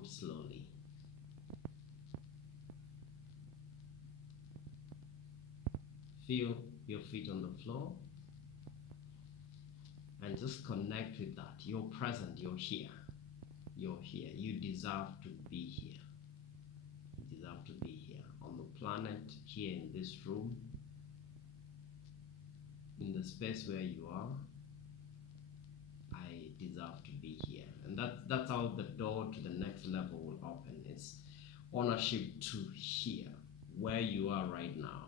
out slowly. Feel your feet on the floor and just connect with that. You're present, you're here. You're here. You deserve to be here. You deserve to be here on the planet, here in this room, in the space where you are. I deserve to be here. And that's how the door to the next level will open. It's ownership to here, where you are right now.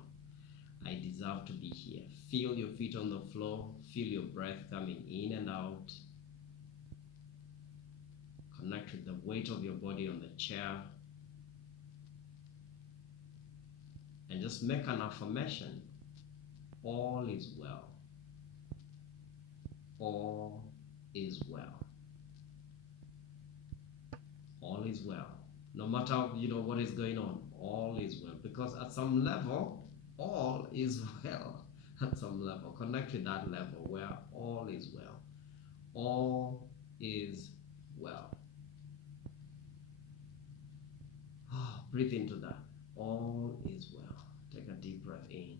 I deserve to be here. Feel your feet on the floor. Feel your breath coming in and out. Connect with the weight of your body on the chair. And just make an affirmation. All is well. All is well. All is well. No matter what is going on, all is well. Because at some level, all is well. At some level, connect with that level where all is well. All is well. Breathe into that. All is well. Take a deep breath in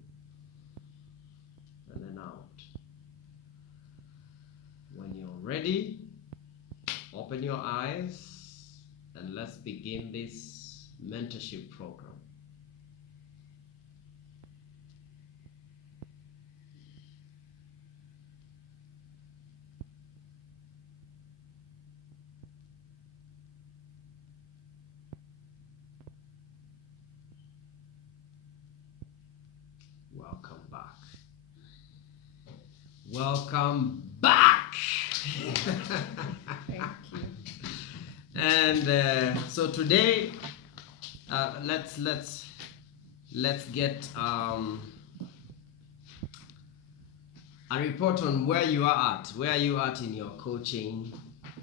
and then out. When you're ready, open your eyes and let's begin this mentorship program. Welcome back. Welcome back. Thank you. And so today, let's get a report on where you are at in your coaching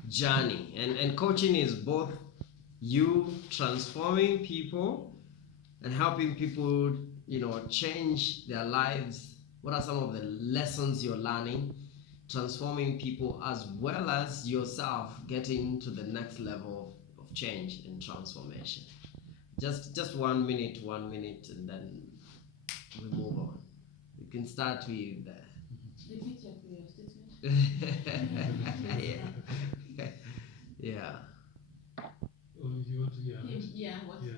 journey. And coaching is both you transforming people and helping people change their lives. What are some of the lessons you're learning, transforming people, as well as yourself getting to the next level of change and transformation? Just 1 minute, and then we move on. We can start with Repeat your statement. yeah. Oh, you want to hear? Yeah, what? Yeah.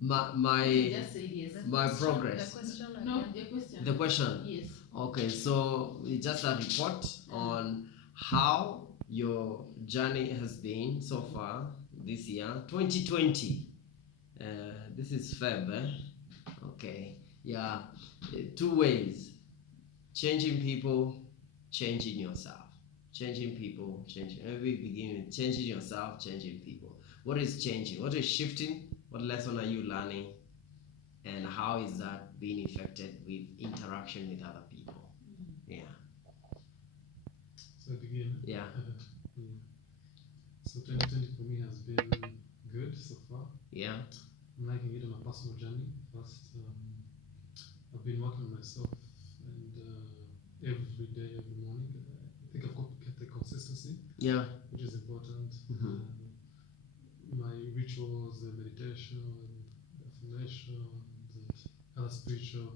Just say yes. My progress. The question again. No, the question. The question? Yes. Okay, so it's just a report on how your journey has been so far this year, 2020. This is Feb, Okay, yeah. 2 ways: changing people, changing yourself. Changing people, changing. Maybe begin with changing yourself, changing people. What is changing? What is shifting? What lesson are you learning? And how is that being affected with interaction with other people? Yeah. So begin. Yeah. Yeah. So 2020 for me has been good so far. Yeah. I'm liking it on a personal journey. First, I've been working on myself, and every day, every morning, I think I've got the consistency. Yeah. Which is important. Mm-hmm. My rituals, meditation, affirmation, and other spiritual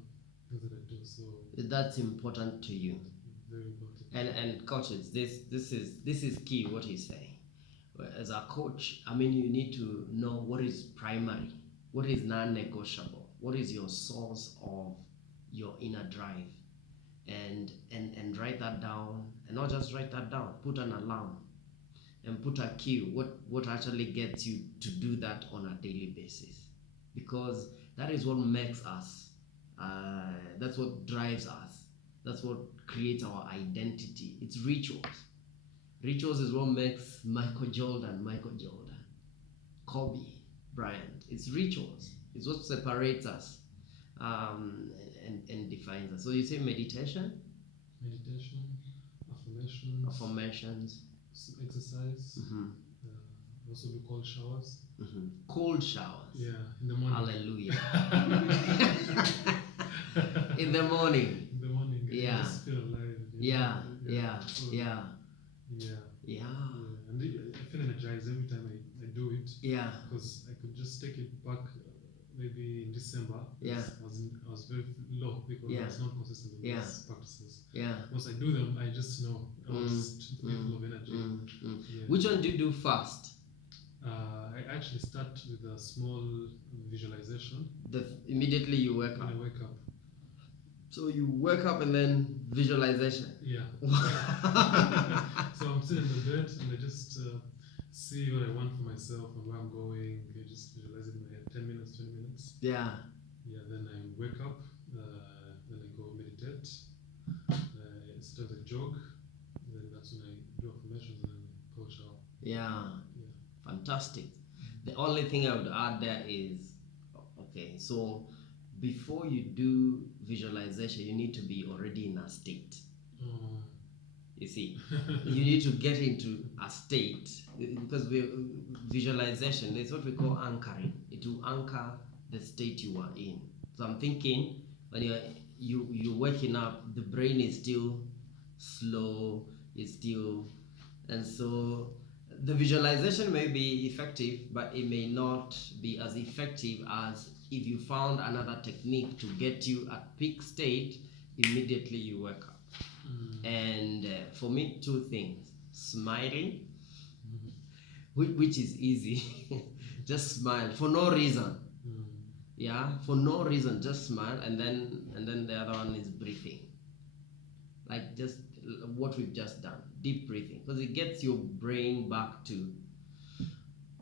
things that I do. So that's important to you. Very important. And coaches, this is key. What he's saying. As a coach, I mean, you need to know what is primary, what is non-negotiable, what is your source of your inner drive, and write that down, and not just write that down. Put an alarm, and put a cue. What actually gets you to do that on a daily basis, because that is what makes us. That's what drives us. That's what creates our identity. It's rituals. Rituals is what makes Michael Jordan, Kobe Bryant. It's rituals. It's what separates us and defines us. So you say meditation? Meditation, affirmations. Affirmations. Exercise. Mm-hmm. Also do cold showers. Mm-hmm. Cold showers. Yeah, in the morning. Hallelujah. In the morning. In the morning. Yeah. I just feel alive. Yeah. So, Yeah. Yeah. Yeah. And I feel energized every time I do it. Yeah. because I could just take it back maybe in December. Yeah. I was very low because I Yeah. was not consistent with Yeah. these practices. Yeah. Once I do them, I just know I was fully full of energy. Yeah. Which one do you do first? I actually start with a small visualization Immediately you wake when up. I wake up. So you wake up and then visualization. Yeah. So I'm sitting in the bed and I just see what I want for myself and where I'm going. I just visualize it in my head, 10 minutes, 20 minutes. Yeah. Yeah, then I wake up, then I go meditate. Sometimes I jog, then that's when I do affirmations and then I shower. Yeah. Yeah. Fantastic. The only thing I would add there is, okay, so before you do visualization, you need to be already in a state. You see, you need to get into a state because visualization is what we call anchoring. It will anchor the state you are in. So I'm thinking when you're waking up, the brain is still slow, it's still, and so the visualization may be effective, but it may not be as effective as if you found another technique to get you at peak state immediately you wake up. And for me, two things: smiling, which is easy, just smile for no reason. Yeah, for no reason, just smile, and then the other one is breathing, like just what we've just done, deep breathing, because it gets your brain back to.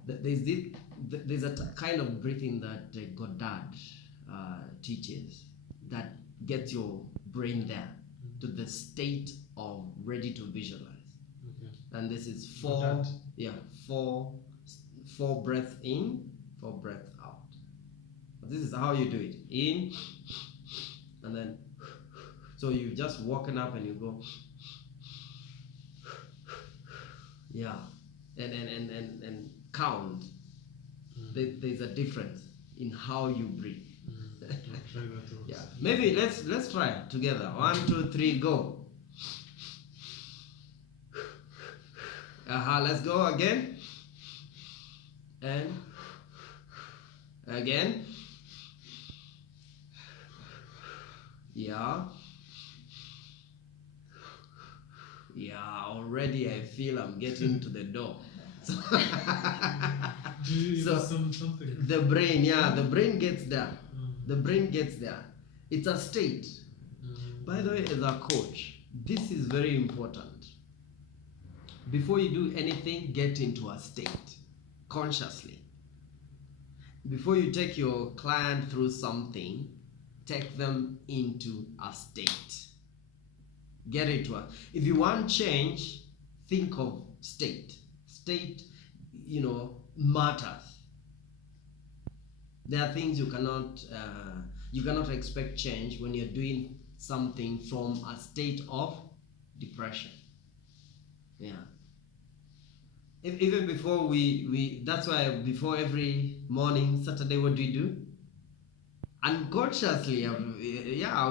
There's a kind of breathing that Godard teaches that gets your brain there to the state of ready to visualize. Okay. And this is four breaths in, 4 breaths out. This is how you do it. In and then, so you've just woken up and you go, yeah, and count. There's a difference in how you breathe. I'll try that also. Yeah, maybe let's try it together. 1, 2, 3, go. Let's go again. And again. Yeah. Yeah, already I feel I'm getting to the door. Do you So, something? the brain gets there. The brain gets there. It's a state. By the way, as a coach, this is very important. Before you do anything, get into a state consciously. Before you take your client through something, take them into a state. Get into a. If you want change, think of state. State, matters. There are things you cannot expect change when you're doing something from a state of depression. Yeah. Even before we that's why before every morning, Saturday, what do? Unconsciously,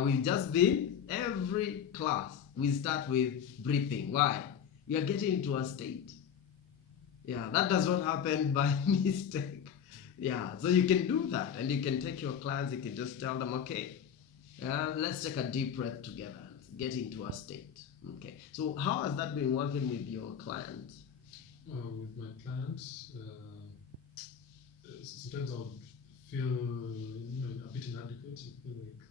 we've just been every class. We start with breathing. Why? We are getting into a state. Yeah, that does not happen by mistake. Yeah, so you can do that, and you can take your clients. You can just tell them, okay, let's take a deep breath together and get into a state. Okay. So how has that been working with your clients? With my clients, sometimes I would feel, a bit inadequate. You feel like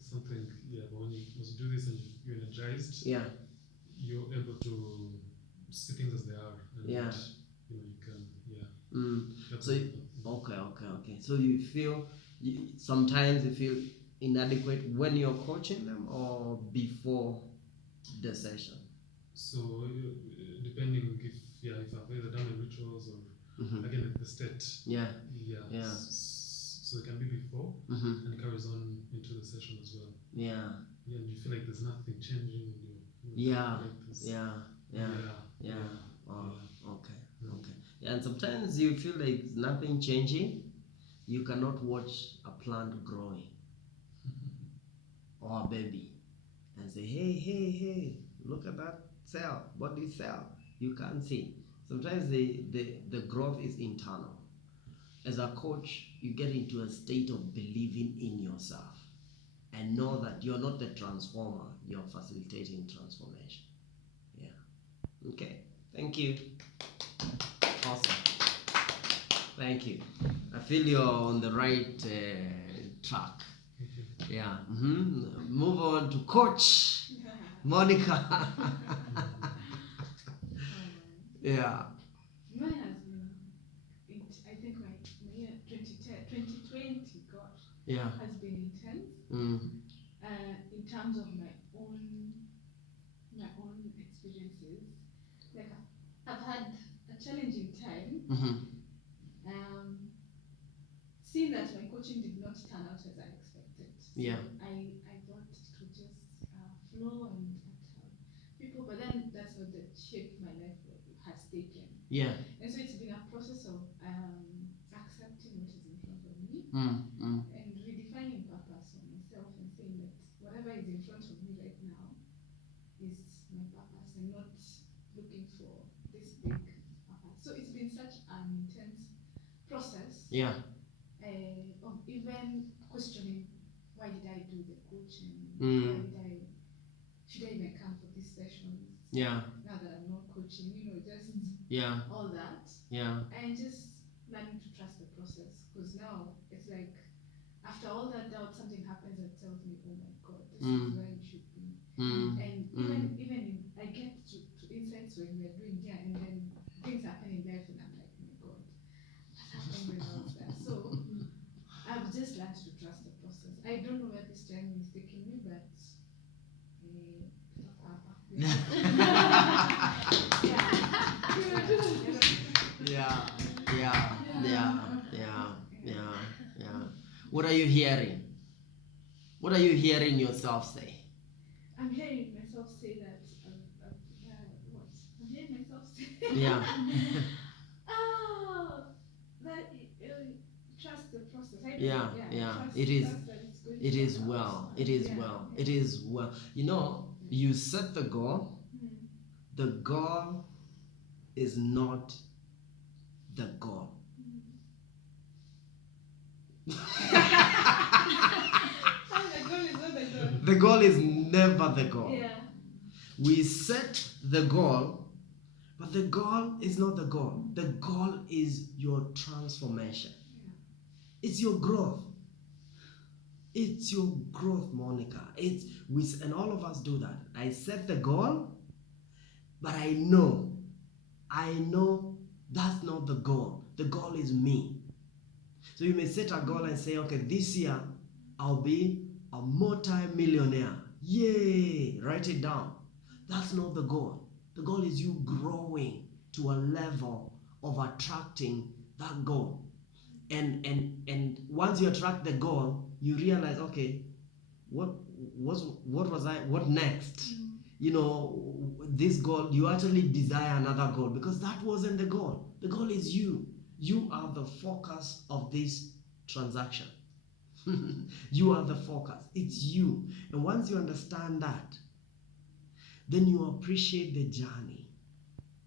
something, but when you do this and you're energized, Yeah. you're able to see things as they are, and you can, So okay. So you feel sometimes you feel inadequate when you're coaching them or before the session. So depending if I've either done my rituals or again the state. Yeah. So it can be before and carries on into the session as well. Yeah. Yeah, and you feel like there's nothing changing. Okay. Yeah, and sometimes you feel like nothing changing. You cannot watch a plant growing or a baby and say, hey, look at that cell, body cell. You can't see. Sometimes the growth is internal. As a coach, you get into a state of believing in yourself and know that you're not the transformer, you're facilitating transformation. Yeah. Okay. Thank you. Awesome. Thank you. I feel you're on the right track. Thank you. Yeah. Move on to Coach Monica. Yeah. Mine has been, I think my year 2020, gosh, Yeah. has been intense. In terms of my own experiences. Like I've had a challenging time. Seeing that my coaching did not turn out as I expected. So Yeah. I thought it would just flow and people, but then that's not the shape my life has taken. Yeah. And so it's been a process of accepting what is in front of me and redefining purpose for myself and saying that whatever is in front of me right now is my purpose and not looking for this big purpose. So it's been such an intense process. Yeah. Of even questioning why did I do the coaching? Should I even come for these sessions? Yeah. Now that I'm not coaching, just all that. Yeah. And just learning to trust the process. Because now it's like after all that doubt, something happens that tells me, oh my God, this is where you should be. And even I get to insights when we are doing here, and then things happen in life, and I'm like, oh my God, what happened when I was there? So I've just learned to trust the process. I don't know where this journey is taking me, but yeah. What are you hearing? What are you hearing yourself say? I'm hearing myself say that. What? I'm hearing myself say. Yeah. That trust the process. I don't Yeah. know, Yeah. Trust, It is. trust that it's going It to is work well. out. It is well. It is well. You set the goal. The goal is not the goal. The goal is not the goal. The goal is never the goal. Yeah. We set the goal, but the goal is not the goal. The goal is your transformation. It's your growth. It's your growth, Monica. And all of us do that. I set the goal, but I know that's not the goal. The goal is me. So you may set a goal and say, okay, this year I'll be a multi-millionaire. Yay! Write it down. That's not the goal. The goal is you growing to a level of attracting that goal. And once you attract the goal, you realize, okay, what next? This goal, you actually desire another goal because that wasn't the goal. The goal is you. You are the focus of this transaction. You are the focus. It's you. And once you understand that, then you appreciate the journey.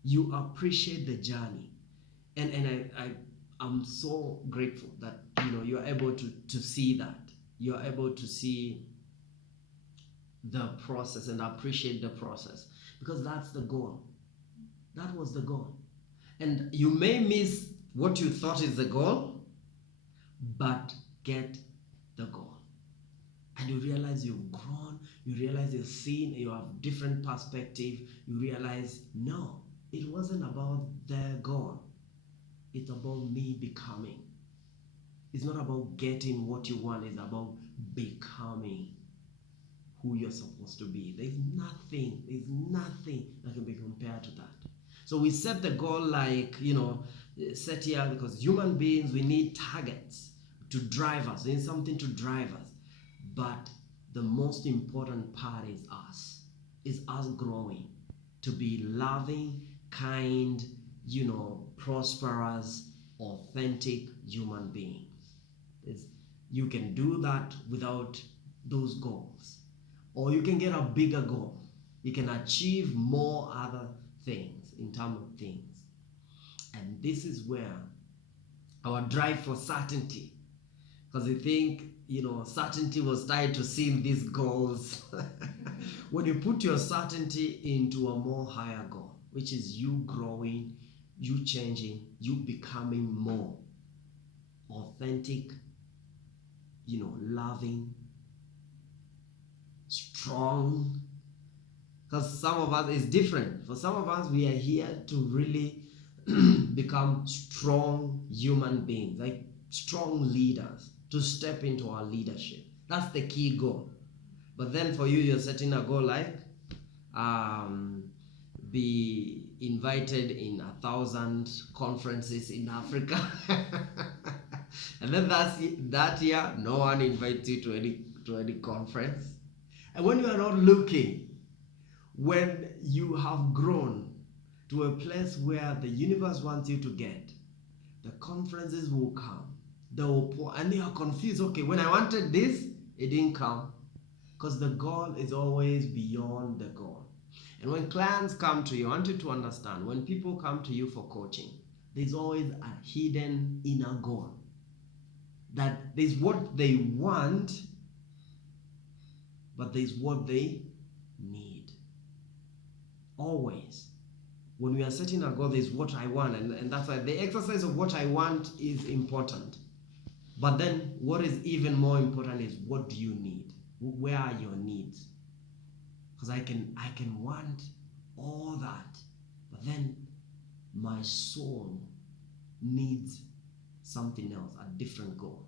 You appreciate the journey. And I'm so grateful that you're able to see that. You're able to see the process and appreciate the process, because that's the goal. That was the goal. And you may miss what you thought is the goal, but get the goal. And you realize you've grown, you realize you've seen, you have different perspective, you realize, no, it wasn't about the goal. It's about me becoming. It's not about getting what you want, it's about becoming who you're supposed to be. There's nothing that can be compared to that. So we set the goal like, set here, because human beings, we need targets to drive us. We need something to drive us. But the most important part is us growing to be loving, kind, prosperous, authentic human beings. You can do that without those goals. Or you can get a bigger goal. You can achieve more other things in terms of things. And this is where our drive for certainty, because we think, certainty was tied to seeing these goals. When you put your certainty into a more higher goal, which is you growing, you changing, you becoming more authentic, loving, strong. Because some of us is different. For some of us, we are here to really become strong human beings, like strong leaders, to step into our leadership. That's the key goal. But then for you, you're setting a goal like be invited in 1,000 conferences in Africa. And then that year, no one invites you to any conference. And when you are not looking, when you have grown to a place where the universe wants you to get, the conferences will come. They will pour, and you are confused. Okay, when I wanted this, it didn't come. Because the goal is always beyond the goal. And when clients come to you, I want you to understand, when people come to you for coaching, there's always a hidden inner goal. That there's what they want, but there's what they need. Always. When we are setting a goal, there's what I want, and that's why the exercise of what I want is important. But then what is even more important is, what do you need? Where are your needs? Because I can want all that, but then my soul needs something else, a different goal.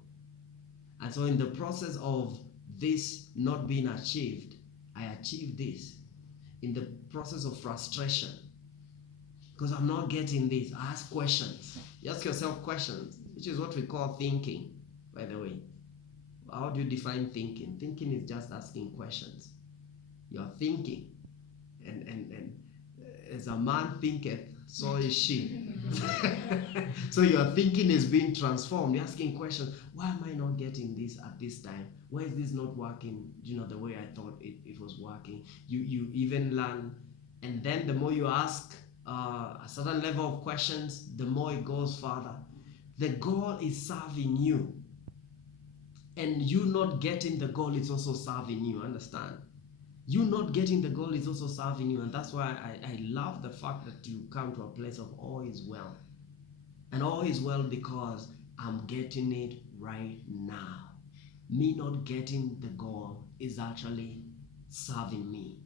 And so in the process of this not being achieved, I achieved this. In the process of frustration, because I'm not getting this, I ask questions. You ask yourself questions, which is what we call thinking, by the way. How do you define thinking? Thinking is just asking questions. You're thinking, and as a man thinketh, so is she. So your thinking is being transformed. You're asking questions. Why am I not getting this at this time? Why is this not working, the way I thought it was working? You even learn, and then the more you ask a certain level of questions, the more it goes further. The goal is serving you, and you not getting the goal is also serving you. Understand? You not getting the goal is also serving you, and that's why I love the fact that you come to a place of all is well. And all is well because I'm getting it right now. Me not getting the goal is actually serving me.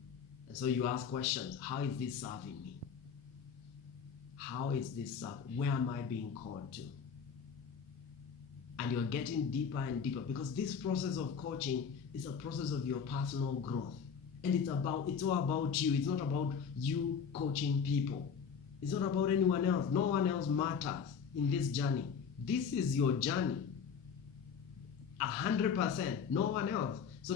And so you ask questions. How is this serving me? How is this serving? Where am I being called to? And you're getting deeper and deeper, because this process of coaching is a process of your personal growth. And it's all about you. It's not about you coaching people. It's not about anyone else. No one else matters in this journey. This is your journey. 100%. No one else. So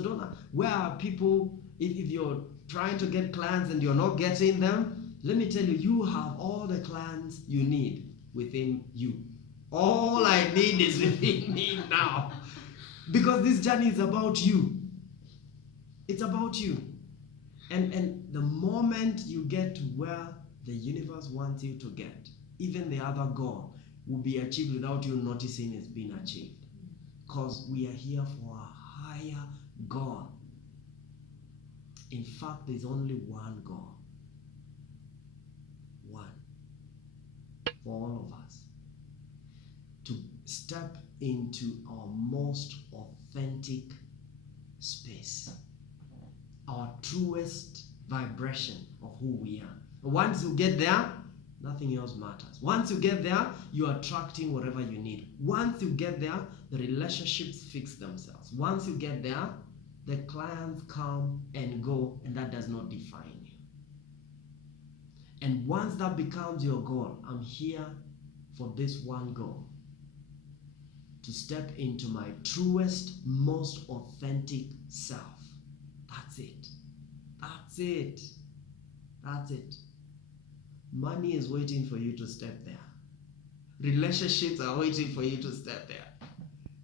where are people, if you're trying to get clients and you're not getting them, let me tell you, you have all the clients you need within you. All I need is within me now. Because this journey is about you. It's about you. And the moment you get to where the universe wants you to get, even the other goal will be achieved without you noticing it's been achieved. Because we are here for a higher goal. In fact, there's only one goal. One. For all of us. To step into our most authentic space. Our truest vibration of who we are. Once you get there, nothing else matters. Once you get there, you're attracting whatever you need. Once you get there, the relationships fix themselves. Once you get there, the clients come and go, and that does not define you. And once that becomes your goal, I'm here for this one goal. To step into my truest, most authentic self. That's it. That's it. That's it. Money is waiting for you to step there. Relationships are waiting for you to step there.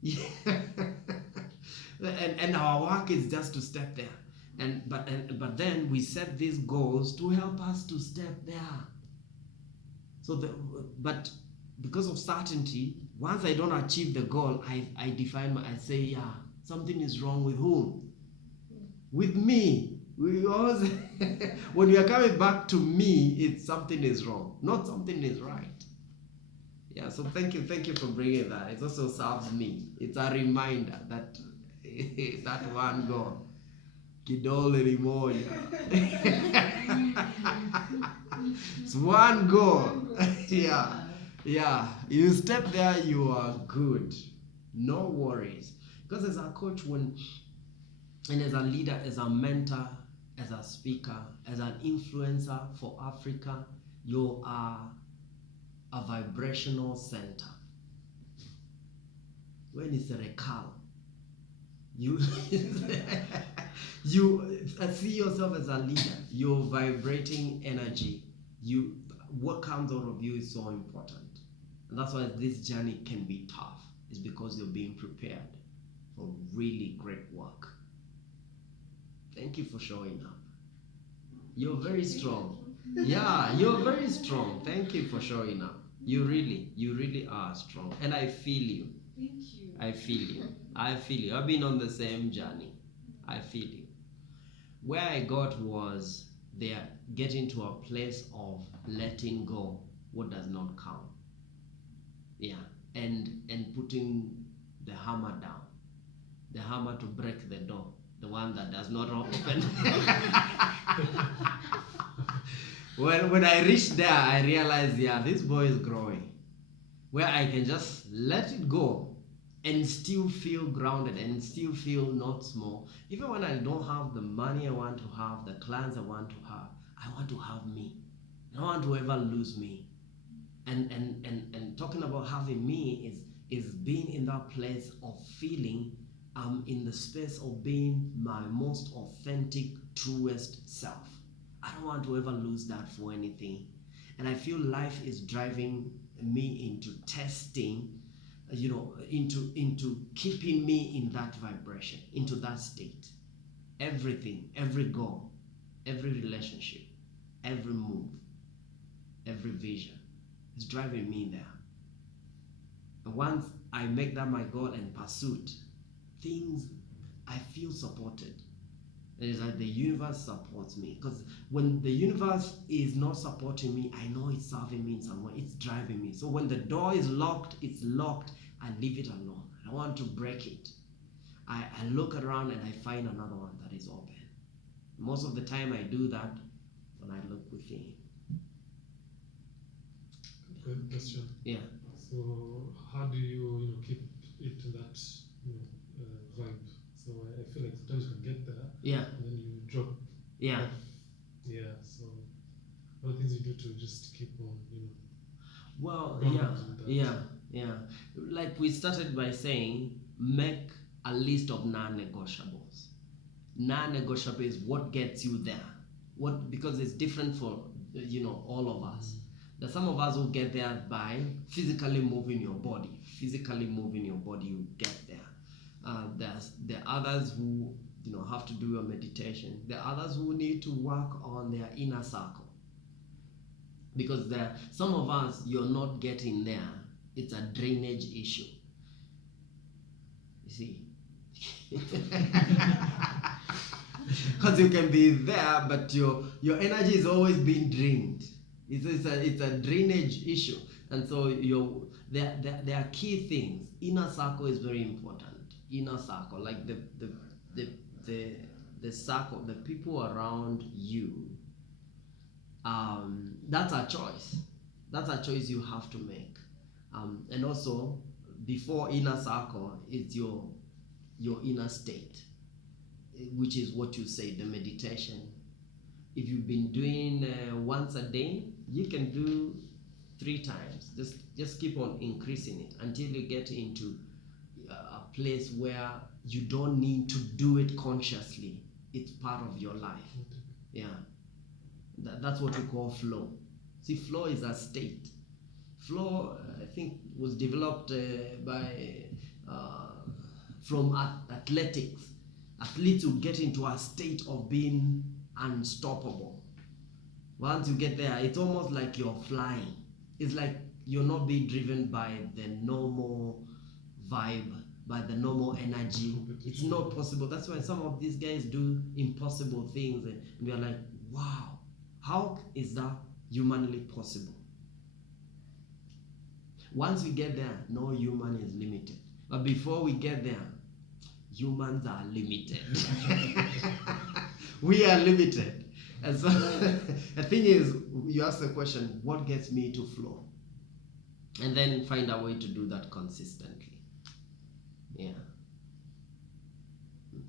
Yeah. and our work is just to step there. But then we set these goals to help us to step there. But because of certainty, once I don't achieve the goal, I define I say, yeah, something is wrong with whom? With me. We always when we are coming back to me, it's something is wrong, not something is right. Yeah, so thank you for bringing that. It also serves me. It's a reminder that that one goal, kidole limoja. It's one goal. Yeah. You step there, you are good. No worries. Because as a coach, and as a leader, as a mentor, as a speaker, as an influencer for Africa, you are a vibrational center. When it's a recall, you you see yourself as a leader. You're vibrating energy. What comes out of you is so important, and that's why this journey can be tough. Is because you're being prepared for really great work. Thank you for showing up. You're very strong. Yeah, you're very strong. Thank you for showing up. You really are strong, and I feel you. Thank you. I feel you. I've been on the same journey. I feel you. Where I got was there getting to a place of letting go what does not count. Yeah, and putting the hammer down. The hammer to break the door. The one that does not open. When I reached there, I realized, yeah, this boy is growing. Where I can just let it go and still feel grounded and still feel not small. Even when I don't have the money I want to have, the clients I want to have, I want to have me. I don't want to ever lose me. And talking about having me is being in that place of feeling I'm in the space of being my most authentic, truest self. I don't want to ever lose that for anything. And I feel life is driving me into testing, into keeping me in that vibration, into that state. Everything, every goal, every relationship, every move, every vision is driving me there. And once I make that my goal and pursuit, things, I feel supported. It is like the universe supports me. Because when the universe is not supporting me, I know it's serving me in some way. It's driving me. So when the door is locked, it's locked. I leave it alone. I don't want to break it. I look around and I find another one that is open. Most of the time I do that when I look within. Good question. Yeah. So how do you keep it to that vibe? So I feel like sometimes you can get there, Yeah. and then you drop. Yeah. Off. Yeah. So what are things you do to just keep on, Well, grounded in that? yeah. Like we started by saying, make a list of non-negotiables. Non-negotiable is what gets you there. Because it's different for all of us. There's some of us who get there by physically moving your body. Physically moving your body, you get there. There are others who have to do a meditation. There are others who need to work on their inner circle. Because some of us, you're not getting there. It's a drainage issue. You see? Because you can be there, but your energy is always being drained. It's a drainage issue. And so there are key things. Inner circle is very important. Inner circle, like the circle, the people around you. That's a choice. That's a choice you have to make. And also, before inner circle is your inner state, which is what you say, the meditation. If you've been doing once a day, you can do 3 times. Just keep on increasing it until you get into a place where you don't need to do it consciously. It's part of your life. Yeah. That's what we call flow. See, flow is a state. Flow, I think, was developed from athletics. Athletes will get into a state of being unstoppable. Once you get there, it's almost like you're flying. It's like you're not being driven by the normal vibe, by the normal energy. It's not possible. That's why some of these guys do impossible things, and we are like, wow, how is that humanly possible? Once we get there, no human is limited. But before we get there, humans are limited. We are limited. And so the thing is, you ask the question, what gets me to flow? And then find a way to do that consistently. Yeah.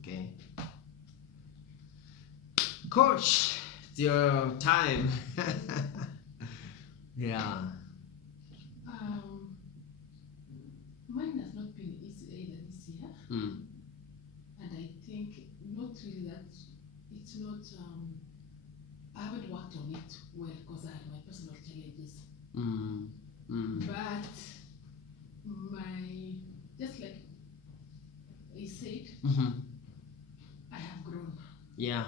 Okay. Coach, it's your time. Yeah. Mine has not been easy either this year. Mm. And I think not really that it's not I haven't worked on it well because I had my personal challenges. But my just like I said, I have grown. Yeah.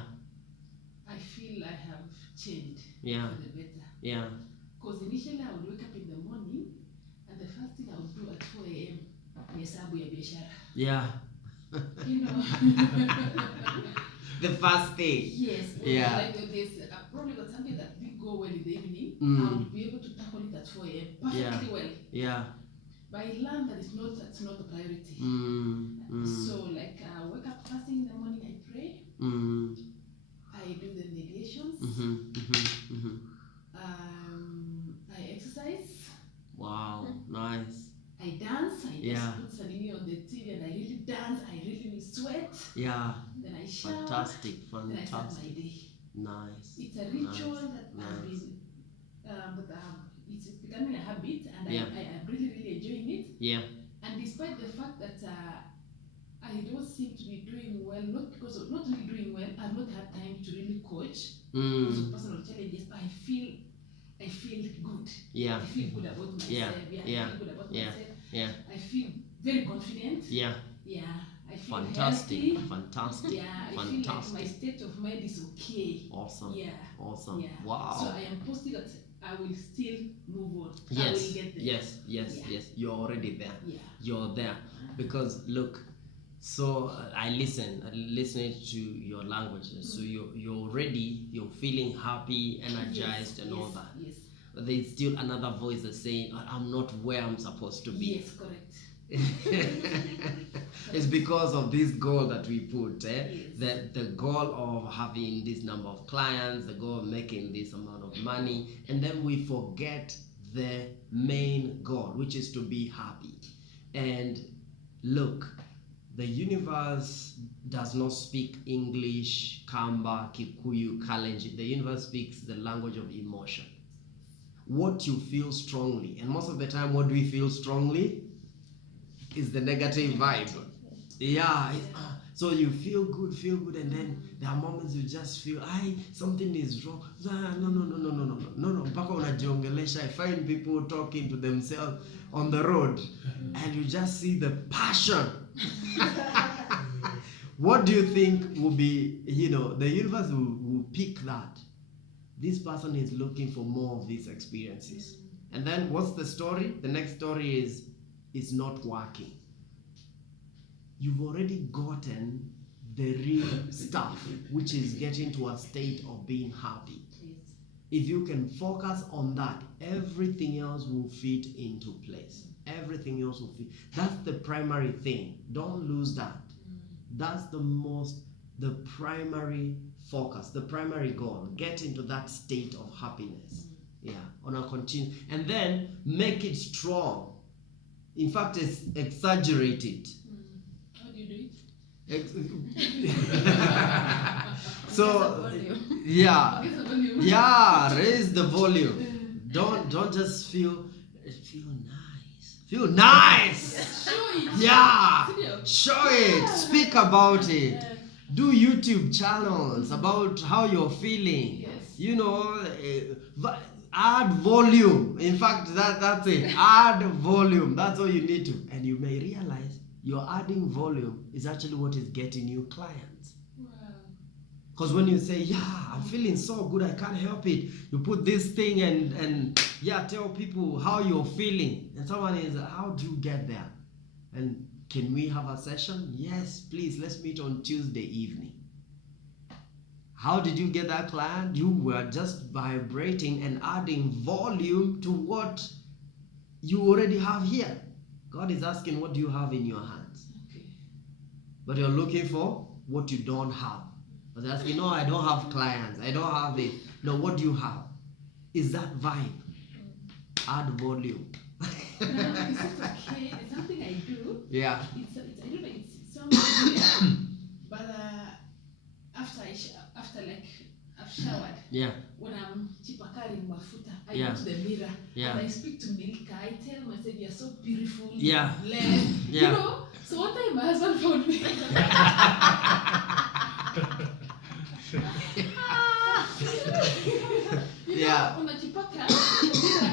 I feel I have changed Yeah. for the better. Yeah. Because initially I would wake up in the morning and the first thing I would do at 4 a.m. ni hesabu ya biashara. Yeah. You know. The first thing. Yes. Yeah. Like there's probably got something that didn't go well in the evening. I would be able to tackle it at 4 a.m. perfectly well. Yeah. But I learned that that's not a priority. So like I wake up first thing in the morning, I pray. I do the meditations. I exercise. Wow, nice. I dance. I just put Sanini on the TV and I really dance. I really sweat. Yeah. Then I shower. Fantastic. Then I start my day. Nice. It's a ritual that I've been, it's becoming a habit, and I'm really, really enjoying it. Yeah. And despite the fact that I don't seem to be doing well, not because of not really doing well, I've not had time to really coach because of personal challenges. I feel good. Yeah. I feel good about myself. Yeah. I feel good about myself. Yeah. I feel very confident. Yeah. Yeah. I feel fantastic. healthy. Fantastic. Yeah. I feel like my state of mind is okay. Awesome. Yeah. Awesome. Yeah. Wow. So I am positive that I will still move on. Yes. I will get there. Yes. You're already there. Yeah. You're there. Because look, so I listened to your languages. So you're feeling happy, energized, and all that. Yes. But there's still another voice that's saying, I'm not where I'm supposed to be. Yes, correct. It's because of this goal that we put, Yes. the goal of having this number of clients, the goal of making this amount of money, and then we forget the main goal, which is to be happy. And look, the universe does not speak English, Kamba, Kikuyu, Kalenjin. The universe speaks the language of emotion. What you feel strongly, and most of the time what do we feel strongly is the negative vibe. Yeah. So you feel good, and then there are moments you just feel something is wrong. No, mpaka unajiongelesha. I find people talking to themselves on the road and you just see the passion. What do you think will be, the universe will pick that? This person is looking for more of these experiences. And then what's the story? The next story is, it's not working. You've already gotten the real stuff, which is getting to a state of being happy. Yes. If you can focus on that, everything else will fit into place. Everything else will fit. That's the primary thing. Don't lose that. That's the primary focus, the primary goal. Get into that state of happiness. Yeah, on a continue, and then make it strong. In fact, it's exaggerated. How do you do it? So raise the volume. Don't just feel nice. Feel nice. Show it. Yeah. Video. Show it. Speak about it. Do YouTube channels about how you're feeling. Yes. Add volume. In fact, that's it. Add volume. That's all you need to. And you may realize your adding volume is actually what is getting you clients. Wow. Because when you say, yeah, I'm feeling so good, I can't help it, you put this thing and yeah, tell people how you're feeling. And someone is, how do you get there? And can we have a session? Yes, please, let's meet on Tuesday evening. How did you get that client? You were just vibrating and adding volume to what you already have here. God is asking, what do you have in your hands? Okay. But you're looking for what you don't have. But they're asking, no, I don't have clients. I don't have this. No, what do you have? Is that vibe? Add volume. No, it's just okay. It's something I do. Yeah. It's I don't know. It's something weird. But after like I've showered. Yeah. When I'm chipakaring mafuta, I Yeah. go to the mirror Yeah. and I speak to Milka. I tell myself, you're so beautiful. Yeah. You're blessed. Yeah. You know. So one time my husband found me. Yeah. Unajipaka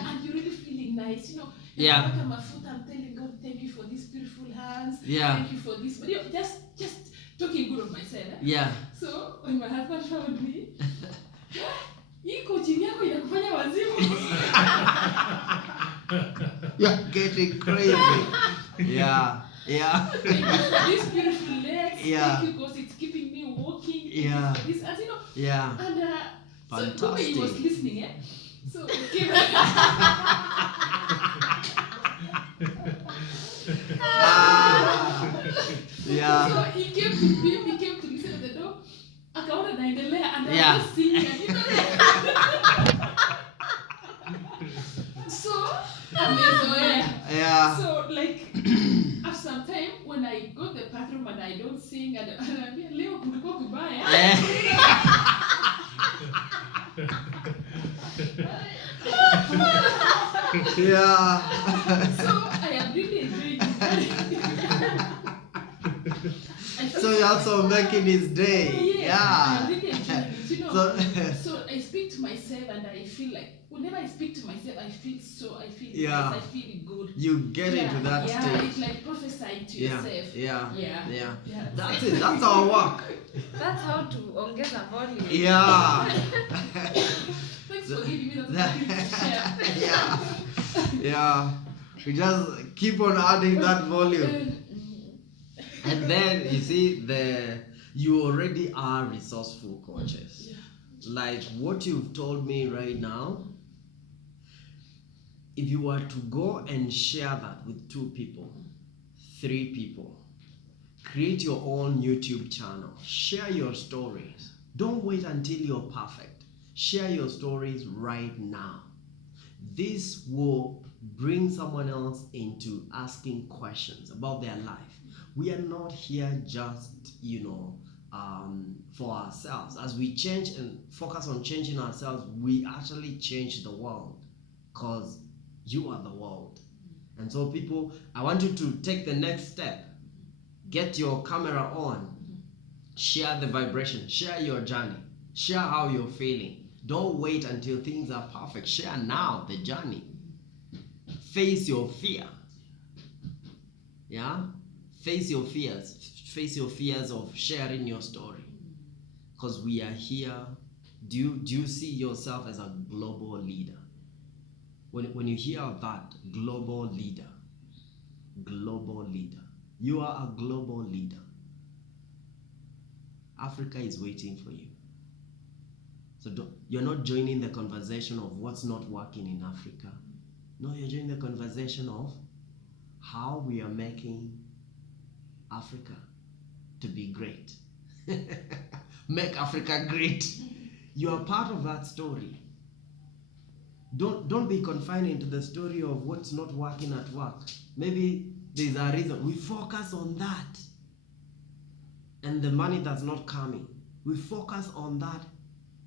and you're really feeling nice, you know. Yeah. Unapaka mafuta, I'm telling God, thank you for these beautiful hands. Yeah. Thank you for this. But you know, just talking good of myself. Eh? Yeah. So when my husband found me, hii coaching yako inakufanya wazimu. You're getting crazy. Yeah. Yeah. Thank you for these beautiful legs. Yeah. Thank you because it's keeping me walking. Thank Yeah. you for this, as you know. Yeah. And so the way Fantastic. he was listening, eh? So it came. Yeah. So he came to listen at the door. Akaona naendelea and I Yeah. was singing and you know. So amezoea. Yeah. So like after some time when I go to the bathroom and I don't sing and anaambia leo kulikuwa kubaya. Yeah. So I am really enjoying it. So you're also making his day. I Yeah. really enjoying it. You know. So, So I speak to myself and I feel like whenever I speak to myself, I feel Yeah. nice, I feel good. you get into that yeah, stage. it's like prophesying to Yeah. yourself. Yeah. Yeah. Yeah. Yeah. That's it. That's our work. That's how to ongeza volume. Yeah. Thanks for giving me that That- opportunity to share. Yeah. Yeah. We just keep on adding that volume. And then you see you already are resourceful coaches. Yeah. Like what you've told me right now, if you were to go and share that with 2 people, 3 people, create your own YouTube channel, share your stories. Don't wait until you're perfect. Share your stories right now. This will bring someone else into asking questions about their life. We are not here just, for ourselves. As we change and focus on changing ourselves, we actually change the world because you are the world. And so people, I want you to take the next step. Get your camera on. Share the vibration. Share your journey. Share how you're feeling. Don't wait until things are perfect. Share now the journey. Face your fear. Yeah? Face your fears. Face your fears of sharing your story. Because we are here. Do you see yourself as a global leader? When you hear that, global leader, you are a global leader. Africa is waiting for you. So you're not joining the conversation of what's not working in Africa. No, you're joining the conversation of how we are making Africa to be great. Make Africa great. You are part of that story. Don't be confined into the story of what's not working at work. Maybe there's a reason. We focus on that. And the money that's not coming. We focus on that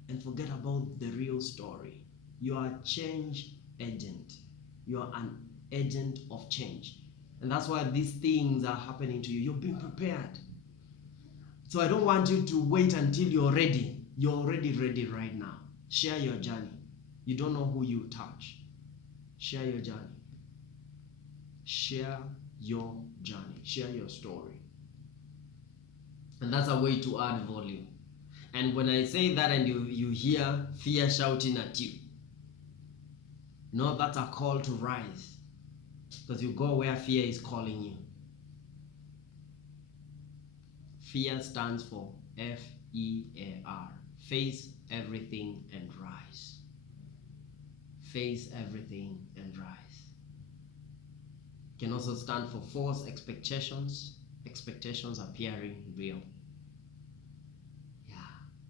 and forget about the real story. You are a change agent. You are an agent of change. And that's why these things are happening to you. You're being prepared. So I don't want you to wait until you're ready. You're already ready right now. Share your journey. You don't know who you touch. Share your journey. Share your journey. Share your story. And that's a way to add volume. And when I say that and you hear fear shouting at you, know that's a call to rise. Because you go where fear is calling you. Fear stands for F.E.A.R. Face everything and rise. Face everything and rise. Can also stand for false expectations. Expectations appearing real. Yeah.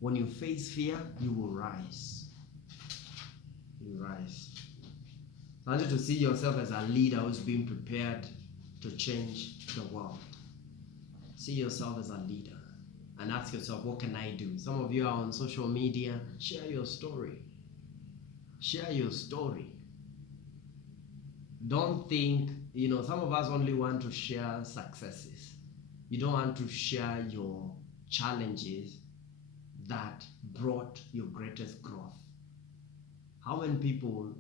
When you face fear, you will rise. You rise. I want you to see yourself as a leader who's being prepared to change the world. See yourself as a leader and ask yourself, what can I do? Some of you are on social media. Share your story. Share your story. Don't think, some of us only want to share successes. You don't want to share your challenges that brought your greatest growth. How many people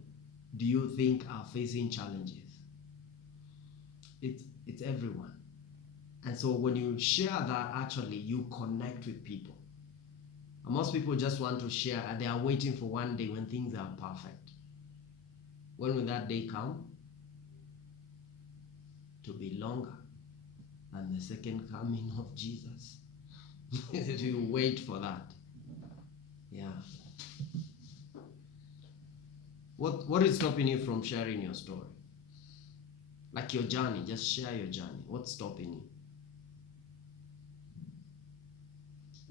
do you think are facing challenges? It's everyone. And so when you share that, actually you connect with people. And most people just want to share and they are waiting for one day when things are perfect. When will that day come? To be longer than the second coming of Jesus. You wait for that. Yeah. What is stopping you from sharing your story? Like your journey, just share your journey. What's stopping you?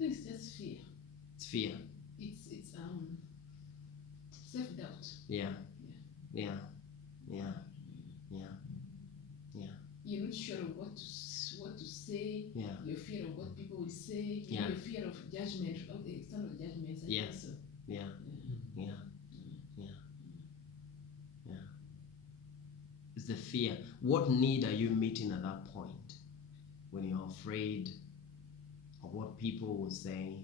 It's just fear. It's fear. It's self-doubt. Yeah. Yeah. Yeah. Yeah. Yeah. You're not sure of what to say. Yeah. Your fear of what people will say. Yeah. Your fear of judgment, of the external judgments. Yeah. So. Yeah. Yeah. Yeah. Yeah. It's the fear. What need are you meeting at that point? When you're afraid of what people will say,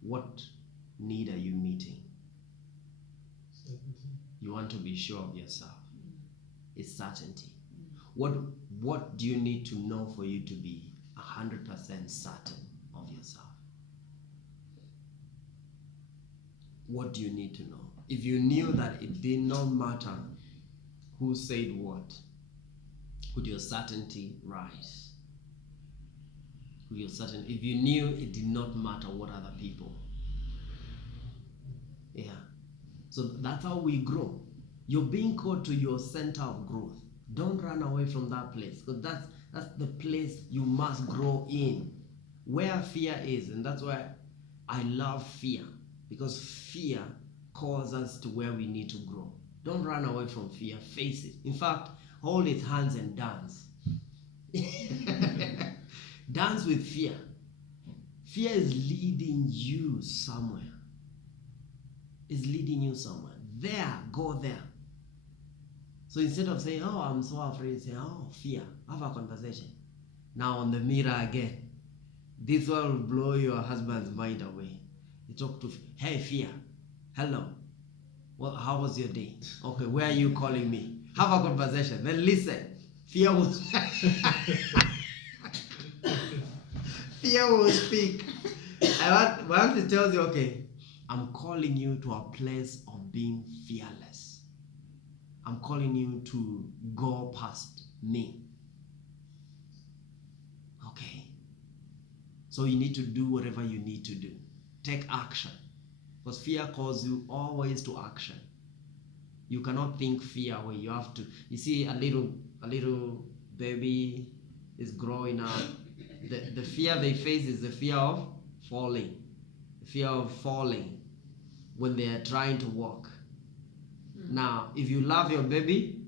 what need are you meeting? Certainty. You want to be sure of yourself. It's certainty. What do you need to know for you to be 100% certain of yourself? What do you need to know? If you knew that it did not matter who said what, would your certainty rise? Would your certainty, if you knew it did not matter what other people. Yeah. So that's how we grow. You're being called to your center of growth. Don't run away from that place, because that's the place you must grow in. Where fear is, and that's why I love fear, because fear calls us to where we need to grow. Don't run away from fear, face it. In fact, hold its hands and dance. Dance with fear. Fear is leading you somewhere. It's leading you somewhere. There, go there. So instead of saying, oh, I'm so afraid, say, oh, fear. Have a conversation. Now on the mirror again. This one will blow your husband's mind away. You talk to, hey, fear. Hello. Well, how was your day? Okay, where are you calling me? Have a conversation. Then listen. Fear will fear will speak. Once it tells you, okay, I'm calling you to a place of being fearless. I'm calling you to go past me. Okay. So you need to do whatever you need to do. Take action. Because fear calls you always to action. You cannot think fear away. You have to. You see, a little baby is growing up. The fear they face is the fear of falling. The fear of falling when they are trying to walk. Now, if you love your baby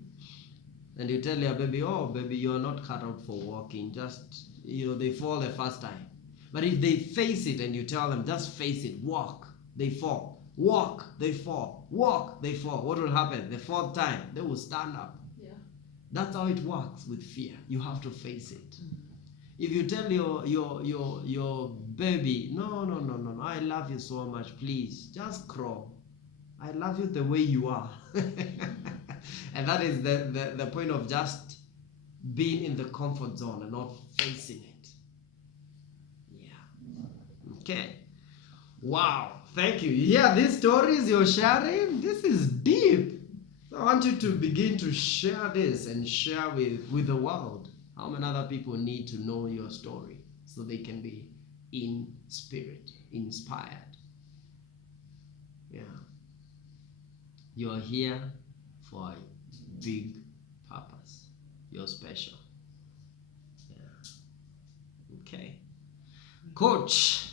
and you tell your baby, oh baby, you're not cut out for walking, just, they fall the first time. But if they face it and you tell them, just face it, walk, they fall. Walk, they fall. Walk, they fall. What will happen? The fourth time, they will stand up. Yeah. That's how it works with fear. You have to face it. If you tell your baby, no, I love you so much, please, just crawl. I love you the way you are. And that is the point of just being in the comfort zone and not facing it. Yeah. Okay. Wow, thank you. Yeah, these stories you're sharing, this is deep. So I want you to begin to share this and share with the world. How many other people need to know your story so they can be in spirit, inspired? Yeah. You're here for a big purpose. You're special. Yeah. Okay. Coach,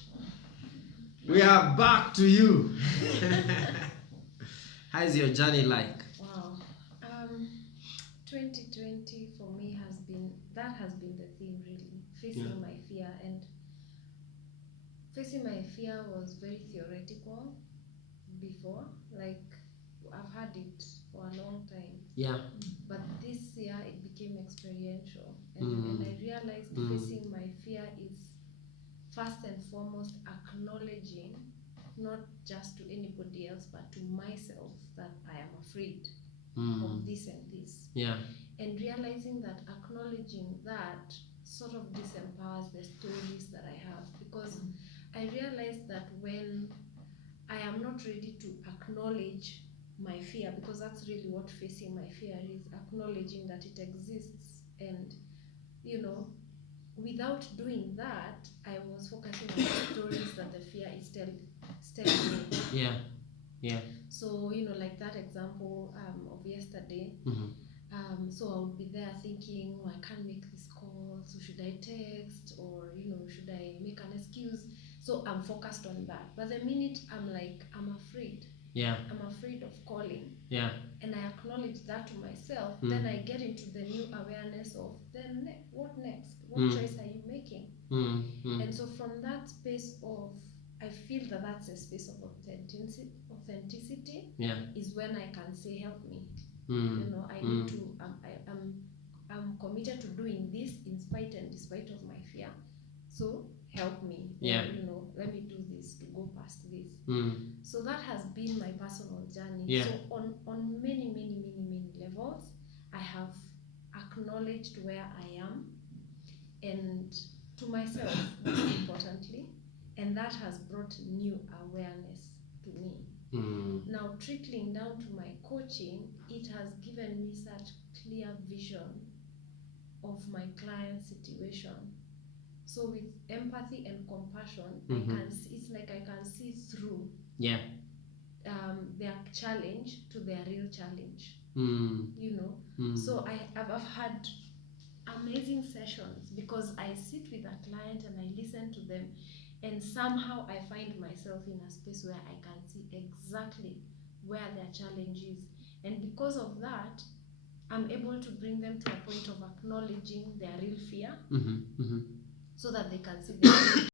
we are back to you. How's your journey like? Wow. 2020 for me has been the theme really. Facing my fear, and facing my fear was very theoretical before. Like I've had it for a long time. Yeah. But this year it became experiential, and I realized facing my fear is first and foremost acknowledging, not just to anybody else but to myself, that I am afraid of this and this. Yeah. And realizing that acknowledging that sort of disempowers the stories that I have, because I realized that when I am not ready to acknowledge my fear, because that's really what facing my fear is, acknowledging that it exists. And without doing that, I was focusing on the stories that the fear is telling me. Yeah. Yeah. So like that example of yesterday. So I would be there thinking, oh, I can't make this call, so should I text, or should I make an excuse? So I'm focused on that. But the minute I'm like, I'm afraid. Yeah. I'm afraid of calling. Yeah. And I acknowledge that to myself, then I get into the new awareness of then what next? What choice are you making? And so from that space of, I feel that that's a space of authenticity. Yeah. Is when I can say, help me. I need to. I'm committed to doing this in spite and despite of my fear. So help me. Yeah. Or, let me do this to go past this. So that has been my personal journey. Yeah. So on many levels, I have acknowledged where I am, and to myself most importantly, and that has brought new awareness to me. Now trickling down to my coaching, it has given me such clear vision of my client's situation. So with empathy and compassion, it's like I can see through their challenge to their real challenge. So I've had amazing sessions because I sit with a client and I listen to them, and somehow I find myself in a space where I can see exactly where their challenge is, and because of that I'm able to bring them to a point of acknowledging their real fear, so that they can see their real